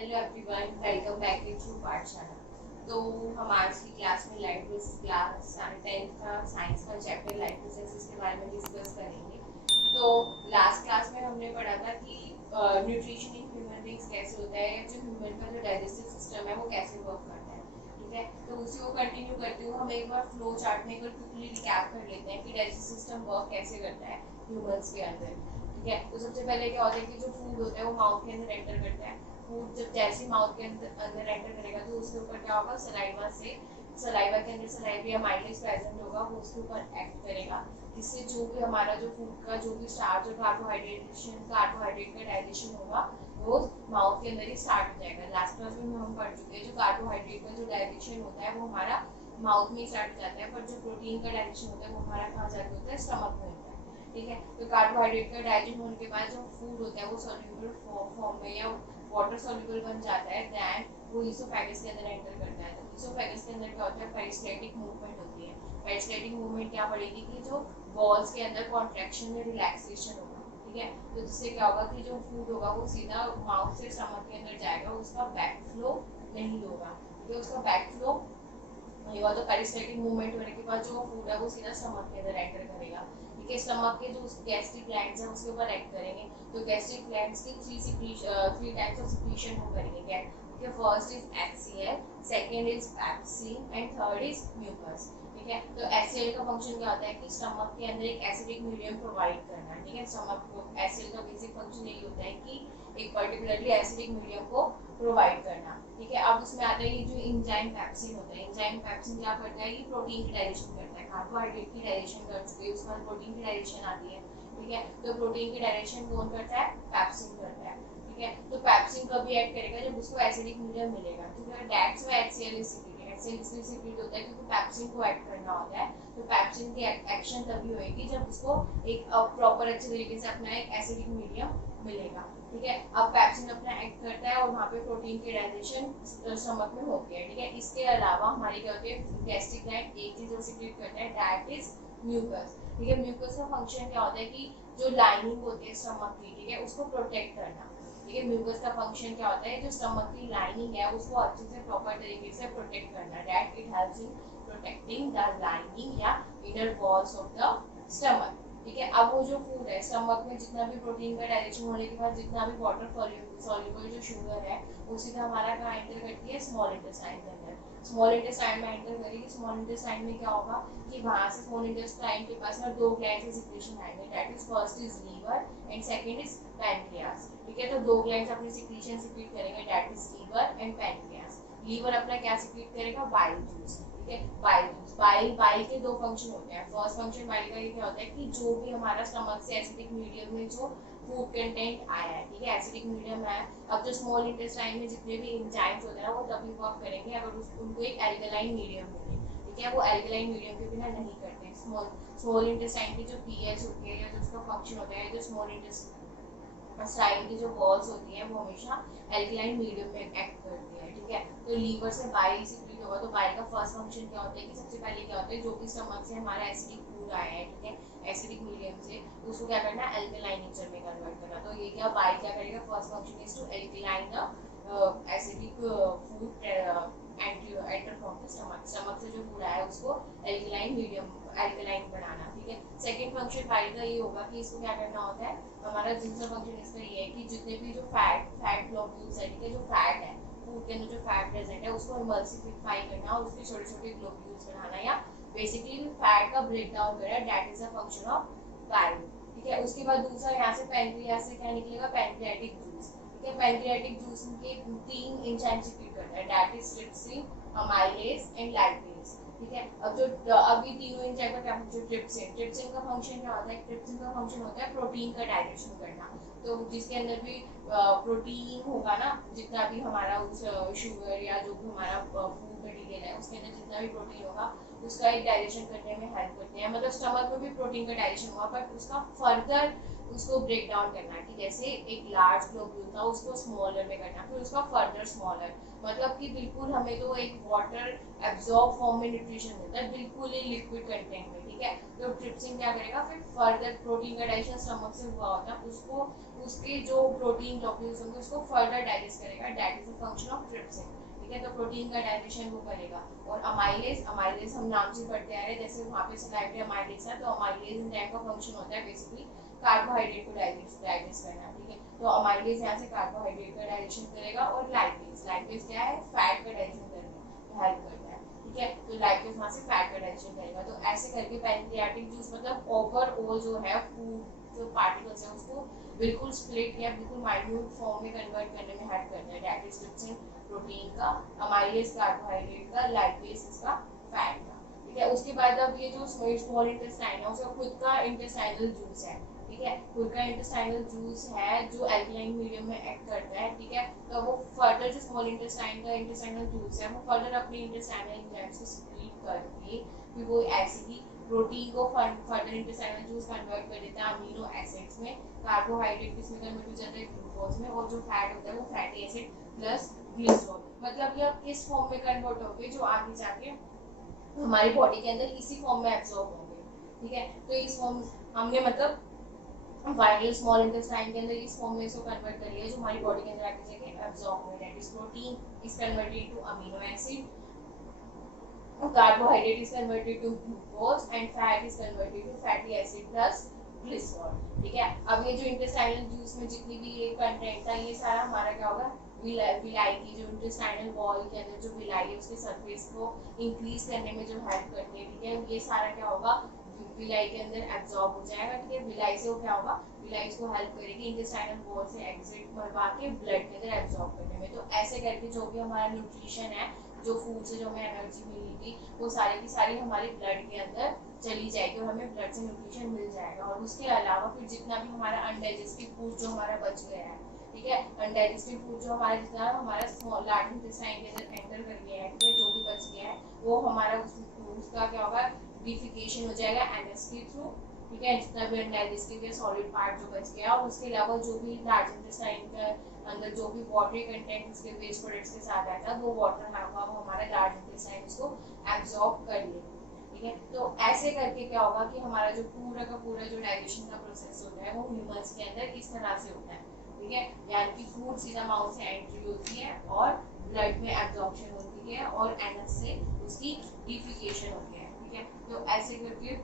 Hello everyone, welcome back to Pathshala. तो हम आज की क्लास में लाइफ क्लास 10th का साइंस का चैप्टर लाइफ प्रोसेसेस के बारे में डिस्कस करेंगे। तो लास्ट क्लास में हमने पढ़ा था कि न्यूट्रिशन इन ह्यूमन बींग्स कैसे होता है, या जो ह्यूमन का जो डाइजेस्टिव सिस्टम है वो कैसे वर्क करता है। ठीक है, तो उसी को कंटिन्यू करते हुए हम एक बार फ्लो चार्ट में एक बार क्विकली रिकैप कर लेते हैं कि डाइजेस्टिव सिस्टम वर्क कैसे करता है ह्यूमंस के अंदर। ठीक है, तो सबसे पहले क्या होता है कि जो फूड होता है वो माउथ के अंदर एंटर करता है। फूड जब जैसे माउथ के अंदर एंटर करेगा तो उसके ऊपर क्या होगा, सलाइवा के अंदर सलाइवा माइलेज प्रेजेंट होगा, वो उसके ऊपर एक्ट करेगा, जिससे जो भी हमारा जो फूड का जो भी स्टार्च और कार्बोहाइड्रेट का डाइजेशन होगा वो माउथ के अंदर ही स्टार्ट हो जाएगा। लास्ट क्लास में हम पढ़ चुके हैं जो कार्बोहाइड्रेट का जो डाइजेशन होता है वो हमारा माउथ में स्टार्ट हो जाता है, पर जो प्रोटीन का डाइजेशन होता है वो हमारा कहाँ जाके होता है, स्टमक में होता है। ठीक है, तो कार्बोहाइड्रेट का डाइजेशन होने के बाद जो फूड होता है वो सोल्यूबल फॉर्म में या वाटर सॉल्युबल बन जाता है, देन वो इसोफेगस के अंदर एंटर करता है। तो इसोफेगस के अंदर क्या होता है, पेरिस्टैटिक मूवमेंट होती है। पेरिस्टैटिक मूवमेंट क्या पड़ेगी कि जो वॉल्स के अंदर कॉन्ट्रैक्शन में रिलैक्सेशन होगा। ठीक है, तो जिससे क्या होगा कि जो फूड होगा वो सीधा माउथ से स्टमक के अंदर जाएगा, उसका बैक फ्लो नहीं होगा। ठीक है, उसका बैक फ्लो नहीं हुआ तो पेरिस्टैटिक मूवमेंट होने के बाद जो फूड है वो सीधा स्टमक के अंदर एंटर करेगा। ठीक है, स्टमक के जो गैस्ट्रिक ग्लैंड्स हैं उसके ऊपर एक्ट करेंगे। तो गैस्ट्रिक ग्लैंड्स की थ्री टाइप्स ऑफ सिक्रीशन हो करेंगे। क्या, ठीक है, first is HCl, second is pepsin and third is mucus. ठीक है, तो HCl का फंक्शन क्या होता है कि स्टमक के अंदर एक एसिडिक मीडियम प्रोवाइड करना। ठीक है, स्टमक को HCl का बेसिक फंक्शन यही होता है कि एक पर्टिकुलरली एसिडिक मीडियम को प्रोवाइड करना। ठीक है, अब उसमें आता है ये जो एंजाइम पेप्सिन होता है। एंजाइम पेप्सिन क्या करता है, ये प्रोटीन की डाइजेशन करता है। कार्बोहाइड्रेट की डाइजेशन कर चुके हैं, उसके बाद प्रोटीन की डाइजेशन आती है। ठीक है, तो प्रोटीन की डाइजेशन कौन करता है, पेप्सिन करता है। ठीक है, तो पेप्सिन कभी ऐड करेगा जब उसको एसिडिक मीडियम मिलेगा। ठीक है, that's why HCl is secreted. HCl इसलिए सीक्रेट होता है क्योंकि पेप्सिन को ऐड करना होता है। तो पेप्सिन की एक्शन तभी होगी जब उसको एक प्रॉपर अच्छे तरीके से अपना एक एसिडिक मीडियम मिलेगा। ठीक है, अब पेप्सिन अपना एक्ट करता है और वहाँ पे प्रोटीन की डाइजेशन स्टमक में होती है। ठीक है, इसके अलावा हमारी क्या होती है, गैस्ट्रिक ग्लैंड एक चीज जो सीक्रेट करता है, दैट इज म्यूकस। ठीक है, म्यूकस का फंक्शन क्या होता है कि जो लाइनिंग होती है स्टमक की, ठीक है, उसको प्रोटेक्ट करना। ठीक है, म्यूकस का फंक्शन क्या होता है, जो स्टमक की लाइनिंग है उसको अच्छे से प्रॉपर तरीके से प्रोटेक्ट करना, that it helps in protecting the lining या inner walls of the stomach. ठीक है, अब वो जो फूड है स्टमक में जितना भी प्रोटीन का डाइजेशन होने के बाद जितना भी वाटर सॉल्युबल जो शुगर है वो सीधा हमारा कहाँ एंटर करती है, स्मॉल इंटेस्टाइन के अंदर। स्मॉल इंटेस्टाइन में एंटर करेगी। स्मॉल इंटेस्टाइन में क्या होगा कि वहां से स्मॉल इंटेस्टाइन के पास ना दो ग्लैंड से सिक्रीशन आएंगे, that is first is liver and second is pancreas. ठीक है, तो दो ग्लैंड्स अपनी सिक्रीशन सिक्रीट करेंगे, that is liver and pancreas. Liver अपना क्या सिक्रीट करेगा, बाइल जूस। ठीक है, बाइल जूस, बाइल के दो फंक्शन होते हैं। फर्स्ट फंक्शन बाइल का ये क्या होता है कि जो भी हमारा स्टमक से एसिडिक मीडियम में जो फूड कंटेंट आया है, ठीक है, एसिडिक मीडियम आया, अब जो स्मॉल इंटेस्टाइन में जितने भी एंजाइम्स होते हैं वो तभी वर्क करेंगे अगर उनको एक एल्कलाइन मीडियम मिले। ठीक है, वो एल्कलाइन मीडियम के बिना नहीं करते। स्मॉल इंटेस्टाइन की जो पीएच होती है या जो उसका फंक्शन होता है, जो स्मॉल इंटेस्टाइन की जो वॉल्स होती है वो हमेशा एल्कलाइन मीडियम में एक्ट करती है। ठीक है, तो लीवर से बाइल सिक्रीट होगा, तो बाइल का फर्स्ट फंक्शन क्या होता है कि सबसे पहले क्या होता है, जो भी स्टमक से हमारा एसिडिक फूड आया है, ठीक है, एसिडिक मीडियम से, उसको क्या करना है, एल्कलाइन नेचर में कन्वर्ट करना। तो ये क्या बाइल क्या करेगा, first function is to alkaline the acidic food enter from the stomach. Stomach से जो फूड आया है उसको एल्कलाइन मीडियम एल्कलाइन बनाना। ठीक है, सेकंड फंक्शन बाइल का ये होगा कि इसको क्या करना होता है, हमारा दूसरा फंक्शन इसका ये है कि जितने भी जो फैट ग्लोब्यूल्स है, ठीक है, जो फैट है फूड के अंदर जो फैट प्रेजेंट है उसको इमल्सिफाई करना और उसके छोटे छोटे ग्लोब्यूल्स बनाना, या बेसिकली फैट का ब्रेक डाउन करना, that is a function of bile. ठीक है, उसके बाद दूसरा यहाँ से पैनक्रियास से क्या निकलेगा, पैनक्रियाटिक जूस। ठीक है, पैनक्रियाटिक जूस के तीन एंजाइम सीक्रेट करता है, that is trypsin, amylase and lactase. ठीक है, अब जो अभी तीनों एंजाइम का क्या फंक्शन, ट्रिप्सिन का फंक्शन क्या होता है, ट्रिप्सिन का फंक्शन होता है प्रोटीन का डाइजेशन करना। तो जिसके अंदर भी प्रोटीन होगा ना, जितना भी हमारा उस शुगर या जो भी हमारा फूड मटेरियल है उसके अंदर जितना भी प्रोटीन होगा उसका एक डाइजेशन करने में हेल्प करते हैं। मतलब स्टमक में भी प्रोटीन का डाइजेशन हुआ, बट उसका फर्दर उसको ब्रेक डाउन करना है कि जैसे एक लार्ज ग्लोब्यूल था उसको स्मॉलर में करना, फिर उसका फर्दर स्मॉलर, मतलब कि बिल्कुल हमें तो एक वाटर एब्जॉर्ब फॉर्म में न्यूट्रिशन मिलता है, बिल्कुल ही लिक्विड कंटेंट में। ठीक है, तो ट्रिप्सिन क्या करेगा, फिर फर्दर प्रोटीन का डाइजेशन स्टमक से हुआ होता है, उसको उसके जो प्रोटीन प्रोड्यूस होंगे उसको फर्दर डाइजेस्ट करेगा, that is the function of trypsin, ठीक है। तो प्रोटीन का डाइजेशन वो करेगा। और अमाइलेज, अमाइलेज हम नाम से पढ़ते आ रहे हैं, जैसे वहाँ पे सलाइवरी अमाइलेज है, तो अमाइलेज एंजाइम का फंक्शन होता है बेसिकली कार्बोहाइड्रेट को डाइजेस्ट करना, ठीक है। तो अमाइलेज यहाँ से कार्बोहाइड्रेट का डाइजेशन करेगा। और लाइपेज, लाइपेज क्या है, फैट का डाइजेशन करने में हेल्प करता है, ठीक है। तो लाइपेज वहाँ से फैट का डाइजेशन करेगा। तो ऐसे करके पैनक्रियाटिक जूस मतलब ओवरऑल जो है फूड जो पार्टिकल्स है उसको बिल्कुल स्प्लिट या बिल्कुल माइन्यूट फॉर्म में कन्वर्ट करने में हेल्प करता है, दैट इज ट्रिप्सिन प्रोटीन का, अमाइलेज कार्बोहाइड्रेट का, लाइपेज इसका फैट का, ठीक है। उसके बाद अब ये जो स्मॉल इंटेस्टाइन है उसका खुद का इंटेस्टाइनल जूस है, ठीक है। खुद का इंटेस्टाइनल जूस है जो एल्कलाइन मीडियम में एक्ट करता है, ठीक है। तो वो फर्दर जो स्मॉल इंटेस्टाइन का इंटेस्टाइनल जूस है वो फर्दर अपने इंटेस्टाइनल एंजाइम्स को सीक्रेट करके फिर वो ऐसे ही प्रोटीन को फर्दर इंटेस्टाइनल जूस कन्वर्ट कर देता है अमीनो एसिड्स में, कार्बोहाइड्रेट किसमें कन्वर्ट हो जाता है, ग्लूकोज में, और जो फैट होता है वो फैटी एसिड प्लस ग्लिसरॉल, मतलब ये किस फॉर्म में कन्वर्ट होंगे, जो आगे जाके हमारी बॉडी के अंदर इसी फॉर्म में एब्जॉर्ब होंगे, ठीक है। तो इस फॉर्म हमने मतलब वायरल स्मॉल इंटेस्टाइन के अंदर इस फॉर्म में इसको कन्वर्ट कर लिया जो हमारी बॉडी के अंदर आगे जाके एब्जॉर्ब होगा, that is protein is converted to amino acid, carbohydrate is converted to glucose and fat is converted to fatty acid plus glycerol, ठीक है। अब ये जो इंटेस्टाइनल जूस में जितनी भी ये कंटेंट था ये सारा हमारा क्या होगा, विलाई की जो इंटेस्टाइनल वॉल के अंदर जो विलाई है उसके सरफेस को इंक्रीज करने में जो हेल्प करती है, ठीक है। ये सारा क्या होगा, विलाई के अंदर एब्जॉर्ब हो जाएगा, ठीक है। विलाई से वो क्या होगा, विलाई इसको हेल्प करेगी इंटेस्टाइनल वॉल से एग्जिट करवा के ब्लड के अंदर एब्जॉर्ब करने में। तो ऐसे करके जो भी हमारा न्यूट्रिशन है, जो फूड से जो हमें एनर्जी मिलेगी वो सारी की सारी हमारे ब्लड के अंदर चली जाएगी और हमें ब्लड से न्यूट्रिशन मिल जाएगा। और उसके अलावा फिर जितना भी हमारा अनडाइजेस्टिव फूड जो हमारा बच गया है, ठीक है, अनडाइजेस्टिव फूड जो हमारा जितना हमारा लार्ज इंटेस्टाइन के अंदर एंटर कर गया है, ठीक है, जो भी बच गया है वो हमारा उसका क्या होगा, डिफिकेशन हो जाएगा एनएस के थ्रू, ठीक है, जितना भी अनडाइजेस्टिव या सॉलिड पार्ट जो बच गया। और उसके अलावा जो भी लार्ज इंटेस्टाइन का अंदर जो भी वाटरी कंटेंट उसके वेस्ट प्रोडक्ट्स के साथ आता है वो वाटर होगा वो हमारा लार्ज इंटेस्टाइन उसको एब्जॉर्ब कर लेगा, ठीक है। तो ऐसे करके क्या होगा कि हमारा जो पूरा का पूरा जो डाइजेशन का प्रोसेस होता है वो ह्यूमंस के अंदर इस तरह से होता है, ठीक है। यानी कि फूड सीधा माउथ से एंट्री होती है और ब्लड में एब्जॉर्प्शन होती है और एनएस से उसकी डिफिकेशन होती है, ठीक है। तो ऐसे करके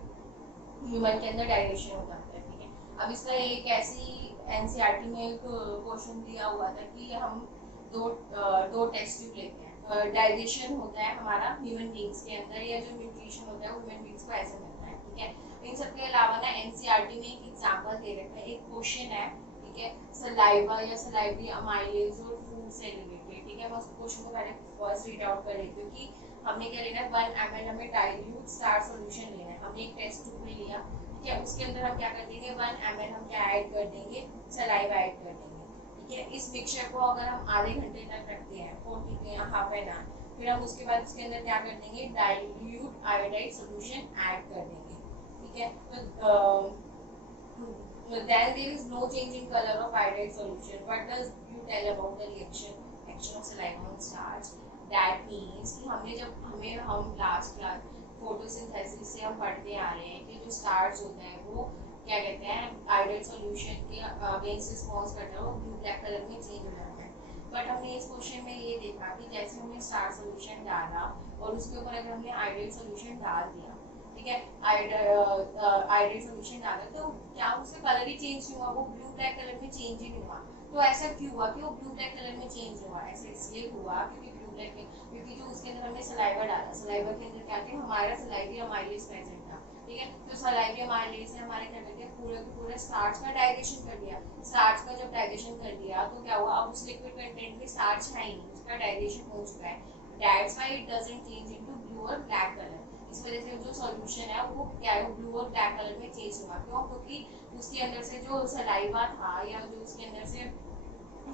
ह्यूमन के अंदर डाइजेशन हो जाता है, ठीक है। अब इसका एक ऐसी एनसीईआरटी में एक क्वेश्चन दिया हुआ था कि हम दो टेस्ट ट्यूब लेते हैं, डाइजेशन होता है हमारा ह्यूमन बींग्स के अंदर या जो न्यूट्रिशन होता है वो ह्यूमन बींग्स को ऐसे मिलता है, ठीक है। इन सब के अलावा ना एनसीईआरटी में एक एग्जांपल दे रखा है, एक क्वेश्चन है, ठीक है, सलाइवा या सलाइवरी अमाइलेज और फूड से रिलेटेड, ठीक है। मैं उस क्वेश्चन को पहले फर्स्ट रीड आउट कर लेती हूँ कि हमने क्या लेना है, 1 ml हमें डाइल्यूट स्टार्च सॉल्यूशन लेना है, हमने एक टेस्ट ट्यूब में लिया, ठीक है। उसके अंदर हम क्या कर देंगे, 1 ml हम क्या ऐड कर देंगे, सलाइवा ऐड कर देंगे, ठीक है। इस मिक्सचर को अगर हम आधे घंटे तक रखते हैं 40 हाफ एन आवर, फिर हम उसके बाद उसके अंदर क्या कर देंगे, डाइल्यूट आयोडाइड सॉल्यूशन ऐड कर देंगे, ठीक है। तो then there is no change in color of iodide solution. What does you tell about the action of saliva on starch? That means कि हम लास्ट क्लास फोटोसिंथेसिस से हम पढ़ते आ रहे हैं कि जो स्टार्च होता है वो क्या कहते हैं, आयोडाइड सॉल्यूशन के अगेंस्ट रिस्पॉन्स करता है, वो ब्लू ब्लैक कलर में चेंज हो जाता है। बट हमने इस क्वेश्चन में ये देखा कि जैसे हमने स्टार्च सॉल्यूशन डाला और उसके ऊपर अगर हमने आयोडाइड सॉल्यूशन डाल दिया, ठीक है, आयोडाइड सॉल्यूशन डाला तो क्या उसका कलर ही चेंज नहीं हुआ, वो ब्लू ब्लैक कलर में चेंज ही नहीं हुआ। तो ऐसा क्यों हुआ कि वो ब्लू ब्लैक कलर में चेंज हुआ, ऐसा इसलिए हुआ क्योंकि जो उसके अंदर हमने सलाइवा डाला, सलाइवा के अंदर क्या थे, हमारा सलाइवरी अमाइलेज प्रेजेंट था, ठीक है। तो सलाइवरी अमाइलेज से हमारे क्या कर दिया, पूरा स्टार्च का डाइजेशन कर दिया। स्टार्च का जब डाइजेशन कर दिया तो क्या हुआ, अब उस लिक्विड कंटेंट में स्टार्च है ही नहीं, उसका डाइजेशन हो चुका है, that's why it doesn't change into blue और ब्लैक कलर। इस वजह से जो सॉल्यूशन है वो क्या है, ब्लू और ब्लैक कलर में चेंज हुआ। क्यों, क्योंकि उसके अंदर से जो सलाइवा था या जो उसके अंदर से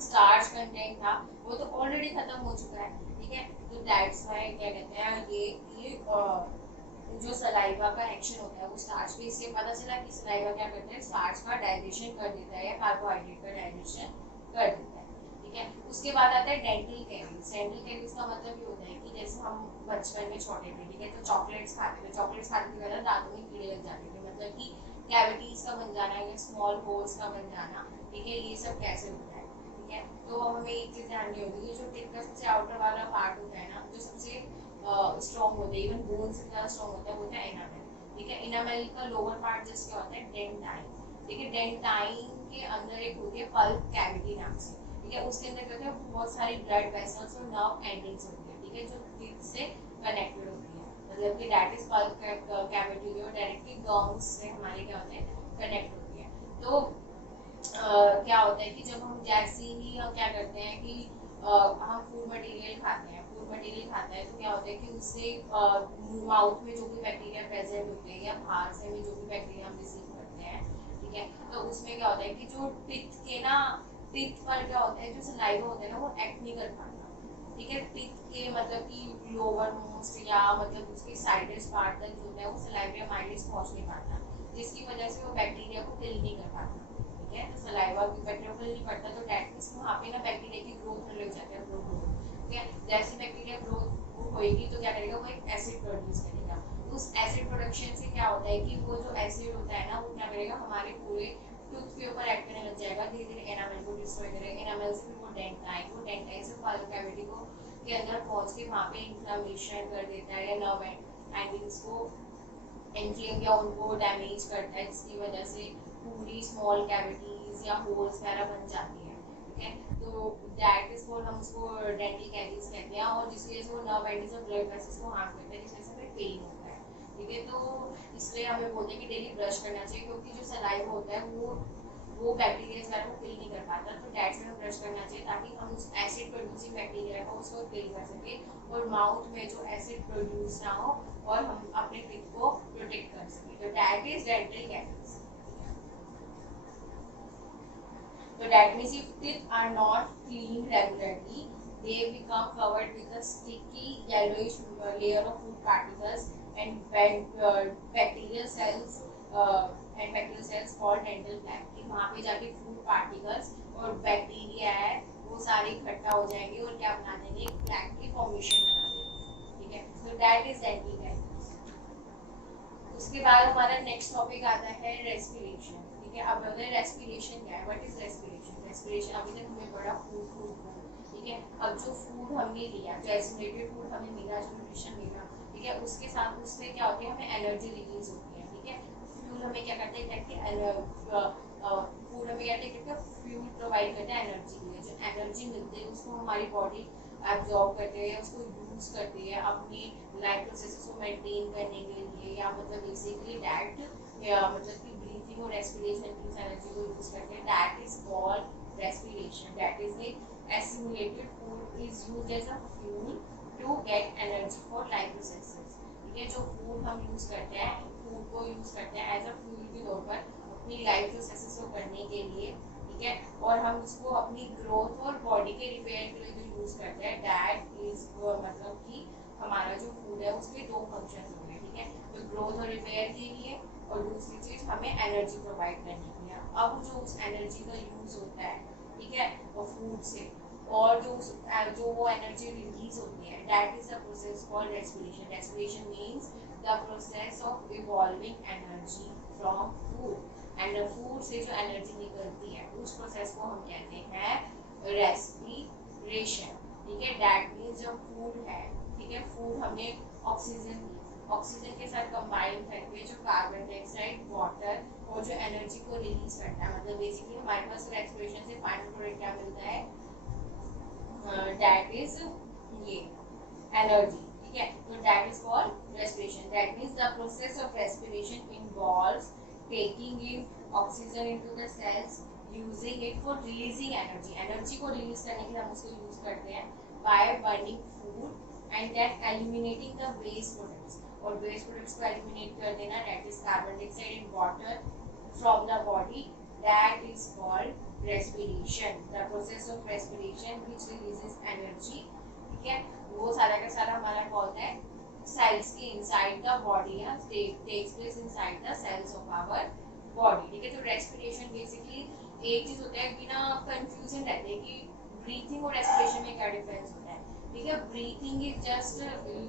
स्टार्च कंटेंट था वो तो ऑलरेडी खत्म हो चुका है, ठीक है। तो दैट्स व्हाई क्या कहते हैं ये जो सलाइवा का एक्शन होता है वो स्टार्च पे, इससे पता चला कि सलाइवा क्या करता है, स्टार्च का डाइजेशन कर देता है या कार्बोहाइड्रेट का डाइजेशन कर देता है, ठीक है। उसके बाद आता है डेंटल कैविटीज। डेंटल कैविटीज का मतलब ये होता है कि जैसे हम बचपन में छोटे थे, ठीक है, तो चॉकलेट्स खाते थे पहले दांतों में कीड़े लग जाते थे, मतलब कि कैविटीज का बन जाना या स्मॉल होल्स का बन जाना, ठीक है, ये सब कैसे होता है, तो हमें एक चीज ध्यान नहीं होगी, जो टिप का सबसे आउटर वाला पार्ट होता है ना, जो सबसे स्ट्रॉन्ग होता है, इवन बोन से ज्यादा स्ट्रॉन्ग होता है, वो होता है एनामेल। ठीक है, एनामेल का लोअर पार्ट जिस क्या होता है, डेंटाइन। ठीक है, डेंटाइन के अंदर एक होती है पल्प कैविटी नाम से। ठीक है, उसके अंदर क्या होता है, बहुत सारी ब्लड वेसल्स और नर्व एंडिंग्स होती है। ठीक है, जो टिप से कनेक्टेड होती है, मतलब कि दैट इज पल्प कैविटी, जो डायरेक्टली गम्स से हमारे क्या होते हैं, कनेक्ट होती है। तो क्या होता है कि जब हम जैसे ही हम क्या करते हैं कि हम फूड मटेरियल खाते हैं, फूड मटेरियल खाता है तो क्या होता है कि उससे माउथ में जो भी बैक्टीरिया प्रेजेंट होते हैं या बाहर से में जो भी बैक्टीरिया हम रिसीव करते हैं, ठीक है, तो उसमें क्या होता है कि जो टिथ के ना, टिथ पर क्या होता है, जो सलाइवा होता है ना, वो एक्ट नहीं कर पाता। ठीक है, टिथ के मतलब कि लोअर मोस्ट या मतलब उसके साइडेस पार्ट तक जो होता है, वो सलाइवा माइलिस पहुंच नहीं पाता, जिसकी वजह से वो बैक्टीरिया को किल नहीं कर पाता। ठीक है, तो सलाइवा की बैक्टीरिया को नहीं पड़ता, तो डेट मींस वहाँ पे ना बैक्टीरिया की ग्रोथ होने लग जाती है, ग्रोथ। ठीक है, जैसे बैक्टीरिया ग्रोथ होएगी तो क्या करेगा, वो एक एसिड प्रोड्यूस करेगा। तो उस एसिड प्रोडक्शन से क्या होता है कि वो जो एसिड होता है ना, वो क्या करेगा, हमारे पूरे टूथ के ऊपर एक्ट करने लग जाएगा, धीरे धीरे एनामेल को डिस्ट्रॉय करेगा। एनामेल से फिर वो डेंटाइन से पल्प कैविटी को के अंदर पहुंच के वहाँ पे इन्फ्लेमेशन कर देता है, या नर्व एंडिंग्स को इन्फ्लेम या उनको डैमेज करता है, जिसकी वजह से पूरी स्मॉल कैविटीज या होल्स वगैरह बन जाती है। ठीक है, तो दैट इज कॉल्ड, हम उसको डेंटल कैविटीज कहते हैं, और जिसकी वजह से वो नर्व एंडिंग्स और ब्लड वेसल्स को हार्म करता है, जिसकी वजह से हमें पेन होता है। ठीक है, तो इसलिए हमें बोलते हैं कि डेली ब्रश करना चाहिए, क्योंकि जो सलाइवा होता है वो बैक्टीरिया वगैरह को किल नहीं कर पाता, तो डेट से हमें ब्रश करना चाहिए ताकि हम उस एसिड प्रोड्यूसिंग बैक्टीरिया को उसको किल कर सके, और माउथ में जो एसिड प्रोड्यूस ना हो, और हम अपने टीथ को प्रोटेक्ट कर सके। तो that is dental cavities. So that means if teeth are not cleaned regularly, they become covered with a sticky yellowish layer of food particles and bacterial cells called dental plaque. कि वहाँ पे जाके food particles और bacteria है वो सारे इकट्ठा हो जाएंगे और क्या बना देंगे, एक प्लैक की फॉर्मेशन बना देंगे। ठीक है, so that is dental cavities. उसके बाद हमारा नेक्स्ट टॉपिक आता है रेस्पिरेशन। ठीक है, अब अगर रेस्पिरेशन क्या है, व्हाट इज रेस्पिरेशन? रेस्पिरेशन अभी तक हमें बड़ा फूड। ठीक है, अब जो फूड हमने लिया, जो एसिमिलेटेड फूड हमें मिला, जो न्यूट्रिशन मिला, ठीक है, उसके साथ उससे क्या होती है, हमें एनर्जी रिलीज होती है। ठीक है, फ्यूल हमें क्या करते हैं, फूड हमें क्या करते हैं, फ्यूल प्रोवाइड करते हैं एनर्जी के लिए। जो एनर्जी मिलती है उसको हमारी बॉडी एब्जॉर्ब करते हैं, उसको यूज करती है अपनी लाइफ प्रोसेसेस को मेंटेन करने के लिए, या मतलब बेसिकली दैट मतलब कि ब्रीथिंग और रेस्पिरेशन की एनर्जी को यूज करते हैं। That is called respiration. That is the assimilated food is used as a fuel to get energy for life processes. ठीक है, जो फूड हम यूज करते हैं, फूड को यूज करते हैं एज अ फ्यूल के तौर पर अपनी लाइफ प्रोसेसेस को करने के लिए। ठीक है, और हम उसको अपनी ग्रोथ और बॉडी के रिपेयर के लिए जो यूज करते हैं, दैट इज मतलब कि हमारा जो फूड है उसके दो फंक्शन होंगे। ठीक है, तो ग्रोथ और रिपेयर के लिए, और दूसरी चीज हमें एनर्जी प्रोवाइड करने के लिए। अब जो उस एनर्जी का यूज होता है, ठीक है, और फूड से, और जो वो एनर्जी रिलीज होती है, that is the process called respiration. Respiration means the process of evolving energy from food, and food से जो एनर्जी निकलती है उस प्रोसेस को हम कहते हैं रेस्पिरेशन। ठीक है, दैट मींस जो फूड है, ठीक है, फूड हमने ऑक्सीजन के साथ कंबाइन करके जो कार्बन डाइऑक्साइड, वाटर और जो एनर्जी को रिलीज करता है, मतलब बेसिकली हमारे पास रेस्पिरेशन से फाइनल प्रोडक्ट क्या मिलता है, दैट इज ये एनर्जी। ठीक है, तो that is called respiration. That means the process of respiration involves taking in oxygen into the cells, using it for releasing energy. Energy को रिलीज करने के लिए हम उसको यूज करते हैं by burning food and then eliminating the waste products, और waste products को एलिमिनेट कर देना, that is carbon dioxide and water from the body, that is called respiration. The process of respiration which releases energy. ठीक है, वो सारा का सारा हमारा क्या होता है, सेल्स के इनसाइड द बॉडी है, takes place inside the cells of our body. ठीक है, तो रेस्पिरेशन बेसिकली एक चीज होता है कि ना कंफ्यूजन रहते हैं कि ब्रीथिंग और रेस्पिरेशन में क्या डिफरेंस होता है। ठीक है, breathing is just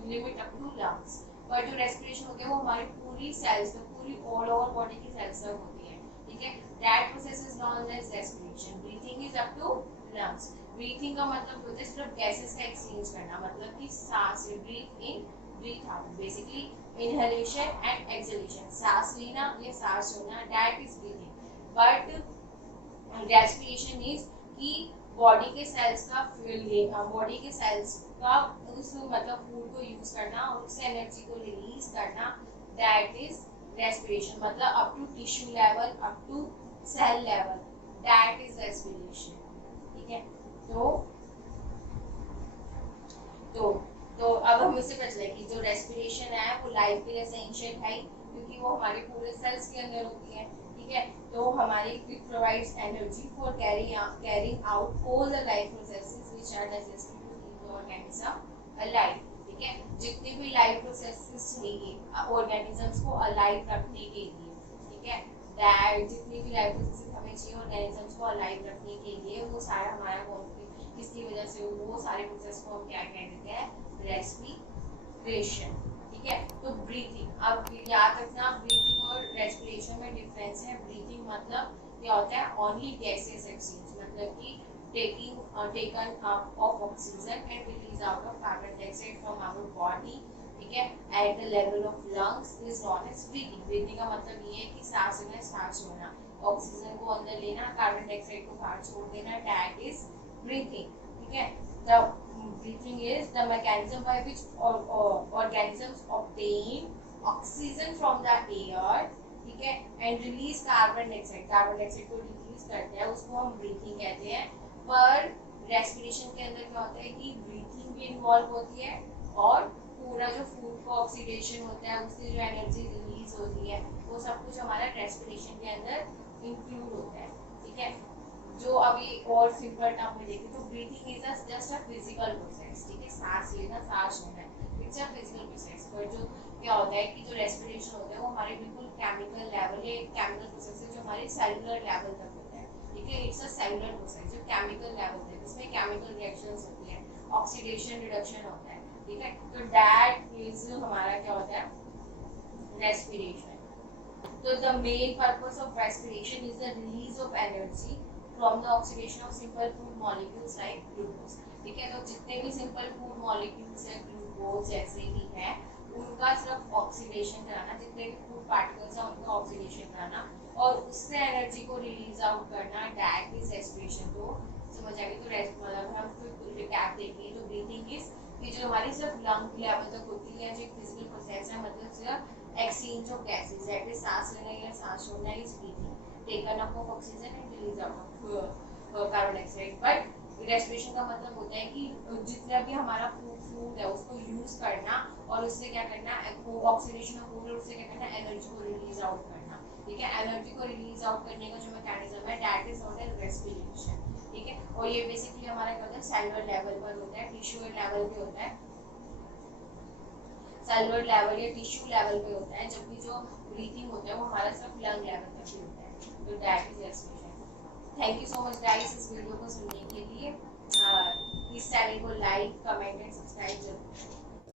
limit up to lungs, पर जो रेस्पिरेशन होती है वो हमारी पूरी सेल्स तक, पूरी ऑल ओवर बॉडी की सेल्स तक होती है। ठीक है, that process is known as respiration. Breathing is up to lungs, breathing का मतलब होता है सिर्फ गैसेस का एक्सचेंज करना, मतलब कि सांस breathe in breathe out, basically inhalation and exhalation, सांस लेना या सांस छोड़ना, that is breathing. But respiration is कि बॉडी के सेल्स का बॉडी के सेल्स का उस मतलब फूड को यूज करना और उससे एनर्जी को रिलीज करना, दैट इज रेस्पिरेशन। मतलब up to tissue level, up to cell level, that is respiration. ठीक है, तो अब हम इससे पता चला कि जो रेस्पिरेशन है वो लाइफ के लिए एसेंशियल है, क्योंकि वो हमारे पूरे सेल्स के अंदर होती है। ठीक है, तो हमारी it provides energy for carrying out all the life processes which are necessary to keep the organism alive. ठीक है, जितने भी लाइफ प्रोसेसेस चाहिए ऑर्गेनिजम्स को अलाइव रखने के लिए, ठीक है, दैट जितनी भी लाइफ प्रोसेसेस हमें चाहिए ऑर्गेनिजम्स को अलाइव रखने के लिए, वो सारा हमारा किसकी वजह से, वो सारे प्रोसेस को हम क्या कह देते हैं, रेस्पिरेशन। ठीक है, तो ब्रीथिंग, अब याद रखना ब्रीथिंग और रेस्पिरेशन में डिफरेंस है। ब्रीथिंग मतलब क्या होता है, ओनली गैसेस एक्सचेंज, मतलब कि taken up of oxygen and release out of carbon dioxide from our body. ठीक है, at the level of lungs is known as breathing. Breathing का मतलब ये है कि सांस लेना, सांस छोड़ना, ऑक्सीजन को अंदर लेना, कार्बन डाइऑक्साइड को बाहर छोड़ देना, दैट इज breathing. ठीक है, the breathing is the mechanism by which organisms obtain oxygen from the air, ठीक है, and release carbon dioxide, carbon dioxide को रिलीज करते हैं, उसको हम ब्रीथिंग कहते हैं। पर रेस्पिरेशन के अंदर क्या होता है कि ब्रीथिंग भी इन्वॉल्व होती है और पूरा जो फूड का ऑक्सीडेशन होता है, उससे जो एनर्जी रिलीज होती है, वो सब कुछ हमारा रेस्पिरेशन के अंदर इंक्लूड होता है। ठीक है, जो अभी और सिंपल टर्म में देखें तो breathing is just a physical process. ठीक है, सांस लेना, सांस छोड़ना, इट्स अ फिजिकल प्रोसेस। पर जो क्या होता है कि जो रेस्पिरेशन होता है वो हमारे बिल्कुल केमिकल लेवल या केमिकल प्रोसेस है जो हमारे सेलुलर लेवल तक होता है। ठीक है, इट्स अ सेलुलर प्रोसेस जो केमिकल लेवल तक, इसमें केमिकल रिएक्शंस होती है, ऑक्सीडेशन रिडक्शन होता है। ठीक है, तो दैट इज हमारा क्या होता है, respiration. So the main purpose of respiration is the release of energy from the oxidation of simple food molecules like glucose. ठीक है, तो जितने भी simple food molecules है, ग्लूकोज जैसे भी है, उनका सिर्फ ऑक्सीडेशन कराना, जितने भी फूड पार्टिकल्स हैं उनका ऑक्सीडेशन कराना और उससे एनर्जी को रिलीज आउट करना, दैट इज रेस्पिरेशन। तो समझ आ गई। तो मतलब हम फिर रिकैप देखेंगे, जो ब्रीथिंग इज कि जो हमारी सिर्फ लंग लेवल तक होती है, जो एक फिजिकल प्रोसेस है, मतलब सिर्फ exchange of gases, that is सांस लेना या सांस छोड़ना is breathing, taken up of oxygen and release out of carbon dioxide। but respiration का मतलब होता है कि जितना भी हमारा फूड है उसको यूज करना और उससे क्या करना, ऑक्सीडेशन ऑफ फूड, और उससे क्या करना, एनर्जी को रिलीज आउट करना। ठीक है, एनर्जी को रिलीज आउट करने का जो मैकेनिज्म है, that is not as respiration. ठीक है, और ये बेसिकली हमारा क्या होता है, सेलुलर लेवल पर होता है, टिश्यू लेवल पे होता है, सेलुलर लेवल या टिश्यू लेवल पे होता है, जबकि जो ब्रीथिंग होता है वो हमारा सिर्फ लंग लेवल तक ही होता है। तो that is respiration. Thank you so much guys इस वीडियो को सुनने के लिए। इस चैनल को लाइक, कमेंट एंड सब्सक्राइब जरूर।